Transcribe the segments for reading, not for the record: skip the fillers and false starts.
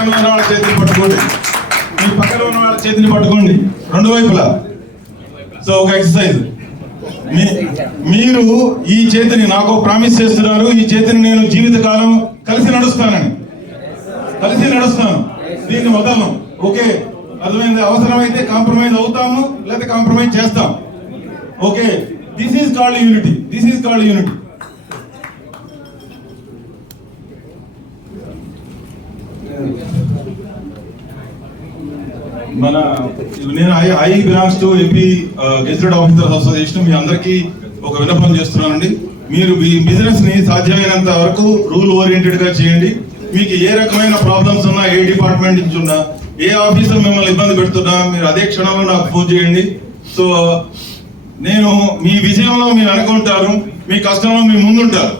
పక్కన ఉన్న వాళ్ళ చేతిని పట్టుకోండి, మీ పక్కన ఉన్న వాళ్ళ చేతిని పట్టుకోండి రెండు వైపులా. సో ఒక ఎక్సర్సైజ్. మీరు ఈ చేతిని నాకు ప్రామిస్ చేస్తున్నారు, ఈ చేతిని నేను జీవితకాలం కలిసి నడుస్తాను, దీన్ని వదలను. ఓకే, అర్థమైంది? అవసరమైతే కాంప్రమైజ్ అవుతాము, లేదా కాంప్రమైజ్ చేస్తాం. Okay, this is called unity. నేను I belongs to AP gazetted officers association. మీ అందరికీ ఒక విన్నపం చేస్తున్నానండి. మీరు మీ బిజినెస్ ని సాధ్యమైనంత వరకు రూల్ ఓరియంటెడ్ గా చేయండి. మీకు ఏ రకమైన ప్రాబ్లమ్స్ ఉన్నా, ఏ డిపార్ట్మెంట్ నుంచి ఉన్నా, ఏ ఆఫీసర్ మిమ్మల్ని ఇబ్బంది పెడుతున్నా, మీరు అదే క్షణంలో నాకు ఫోన్ చేయండి. సో నేను మీ విజయంలో మీరు అనుకుంటారు, మీ కష్టంలో మీ ముందుంటారు,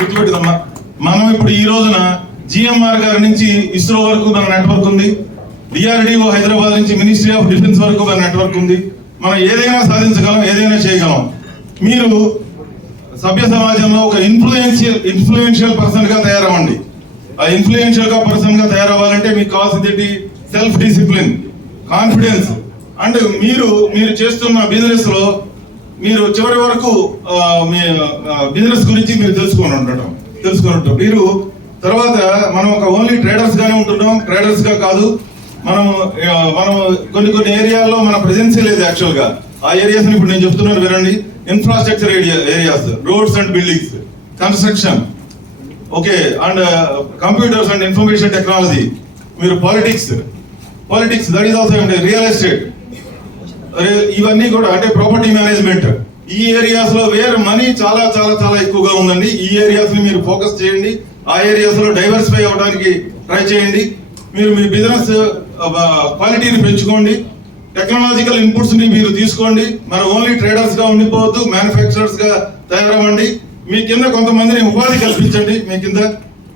గుర్తుపెట్టుదమ్మా. మనం ఇప్పుడు ఈ రోజున జిఎంఆర్ గారి నుంచి ఇస్రో వరకు మన నెట్వర్క్ ఉంది, డిఆర్డిఓ హైదరాబాద్ నుంచి మినిస్ట్రీ ఆఫ్ డిఫెన్స్ వరకు మన నెట్వర్క్ ఉంది. మనం ఏదైనా సాధించగలం, ఏదైనా చేయగలం. మీరు సభ్య సమాజంలో ఒక ఇన్ఫ్లుయెన్షియల్ పర్సన్ గా తయారవ్వండి. ఆ ఇన్ఫ్లుయెన్షియల్ పర్సన్ గా తయారవ్వాలంటే మీకు కావాల్సింది సెల్ఫ్ డిసిప్లిన్, కాన్ఫిడెన్స్. అండ్ మీరు చేస్తున్న బిజినెస్ లో మీరు చివరి వరకు మీ బిజినెస్ గురించి మీరు తెలుసుకొని ఉంటాం. మీరు తర్వాత మనం ఒక ఓన్లీ ట్రేడర్స్ గానే ఉంటున్నాం, ట్రేడర్స్ గా కాదు. మనం కొన్ని ఏరియాల్లో మన ప్రెజెన్సీ లేదు యాక్చువల్ గా. ఆ ఏరియాస్ ఇప్పుడు నేను చెప్తున్నాను వినండి. Infrastructure areas, roads and buildings, construction, okay, and computers and information technology. మీరు politics, that is also real estate, ఇవన్నీ కూడా అంటే ప్రాపర్టీ మేనేజ్మెంట్. ఈ ఏరియాస్ లో వేర్ మనీ చాలా చాలా చాలా ఎక్కువగా ఉందండి. ఈ ఏరియాస్ ని మీరు ఫోకస్ చేయండి. ఆ ఏరియాస్ లో డైవర్సిఫై అవడానికి ట్రై చేయండి. మీరు మీ బిజినెస్ క్వాలిటీని పెంచుకోండి. టెక్నాలజికల్ ఇన్పుట్స్ ని మీరు తీసుకోండి. మన ఓన్లీ ట్రేడర్స్ గా ఉండిపోవద్దు, మ్యానుఫ్యాక్చరర్స్ గా తయారవ్వండి. మీ కింద కొంతమందిని ఉపాధి కల్పించండి. మీ కింద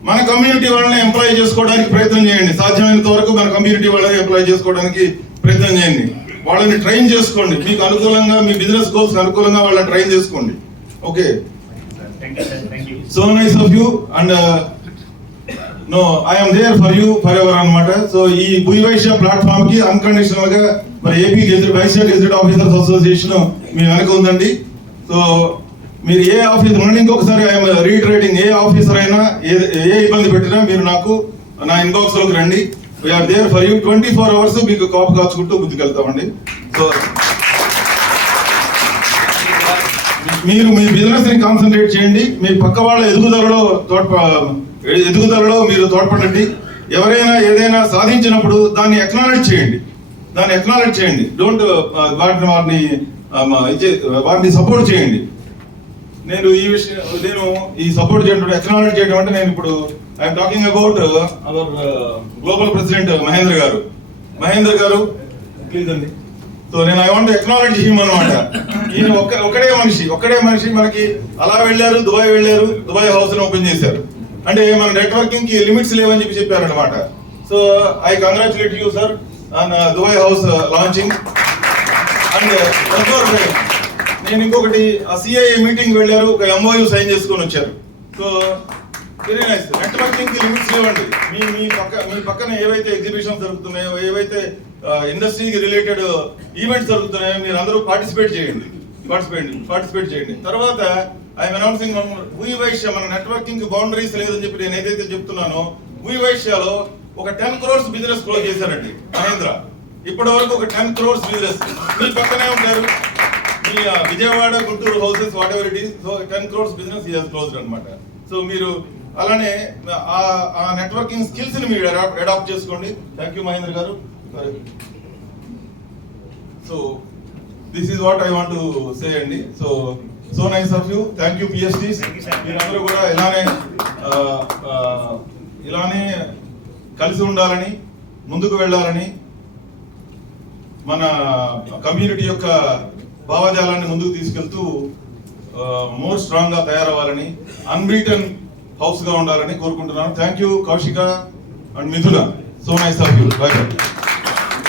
మన కమ్యూనిటీ వాళ్ళని ఎంప్లాయ్ చేసుకోవడానికి ప్రయత్నం చేయండి. సాధ్యమైనంత వరకు మన కమ్యూనిటీ వాళ్ళని ఎంప్లాయ్ చేసుకోవడానికి ప్రయత్నం చేయండి. వాళ్ళని ట్రైన్ చేసుకోండి. మీకు అనుకూలంగా, మీ బిజినెస్ గోల్స్ అనుకూలంగా వాళ్ళని ట్రైన్ చేసుకోండి. Okay, so nice of you. And know, I'm there for you forever అనమాట. సో ఈ భూవైశ్య ప్లాట్ఫామ్ కి అన్కండిషనల్ గా మరి AP Vaishya gazetted officers association మీ వెనక ఉందండి. సో మీరు ఏ ఆఫీసర్ ఉండండి, ఇంకొకసారి ఐఎమ్ రీటరేటింగ్, ఏ ఆఫీసర్ అయినా ఏ ఇబ్బంది పెట్టినా మీరు నాకు నా ఇన్బాక్స్ లోకి రండి. We're there for you. 24 hours మీకు కాపు కాచుకుంటూ ముందుకెళ్తామండి. సో మీరు మీ బిజినెస్ ని కాన్సన్ట్రేట్ చేయండి. మీ పక్క వాళ్ళ ఎదుగుదలలో మీరు తోడ్పడండి. ఎవరైనా ఏదైనా సాధించినప్పుడు దాన్ని ఎక్నాలెడ్జ్ చేయండి. డోంట్ వాటిని సపోర్ట్ చేయండి. నేను ఈ సపోర్ట్ చేయడం, ఎక్నాలెడ్జ్ చేయడం అంటే నేను ఇప్పుడు I'm talking about our global president Mahendra గారు ప్లీజ్ అండి. సో నేను ఐ వాంట్ ఎక్నాలెడ్జ్ హిమ్ అనమాట. ఈయన ఒక్కడే మనిషి మనకి అలా వెళ్ళారు, దుబాయ్ హౌస్ ని ఓపెన్ చేశారు. అంటే మన నెట్వర్కింగ్ కి లిమిట్స్ లేవని చెప్పారు అనమాట. So I congratulate you sir on Dubai house launching. And నేను ఇంకొకటి, ఆ సిఐఏ మీటింగ్ వెళ్ళారు, ఒక MOU సైన్ చేసుకొని వచ్చారు. So very nice. నెట్వర్కింగ్ కి లిమిట్స్ లేవండి. మీ పక్కన ఏవైతే ఎగ్జిబిషన్స్ జరుగుతున్నాయో, ఏవైతే ఇండస్ట్రీకి రిలేటెడ్ ఈవెంట్స్ జరుగుతున్నాయో మీరు అందరూ పార్టిసిపేట్ చేయండి. తర్వాత ఐఎమ్ అనౌన్సింగ్ భూవైశ్య, మన నెట్వర్కింగ్ బౌండరీస్ లేదని చెప్పి నేను ఏదైతే చెప్తున్నానో, భూవైశ్యలో ఒక 10 crores బిజినెస్ క్లోజ్ చేశారండి మహేంద్ర. ఇప్పటి వరకు ఒక 10 crores బిజినెస్ మీ పక్కనే ఉంటారు. మీ Vijayawada, Guntur houses whatever it is. So 10 crores business he has closed అన్నమాట. సో మీరు అలానే ఆ నెట్వర్కింగ్ స్కిల్స్ ని మీరు అడాప్ట్ చేసుకోండి. థ్యాంక్ యూ మహేంద్ర గారు. So this is what I want to say అండి. So nice of you. Thank you PSTs. మీరందరూ కూడా ఇలానే కలిసి ఉండాలని, ముందుకు వెళ్ళాలని, మన కమ్యూనిటీ యొక్క భావజాలాన్ని ముందుకు తీసుకెళ్తూ మోర్ స్ట్రాంగ్ గా తయారవ్వాలని, అన్బీటన్ హౌస్ గా ఉండాలని కోరుకుంటున్నాను. థ్యాంక్ యూ కౌశిక అండ్ మిథున. So nice of you. By by.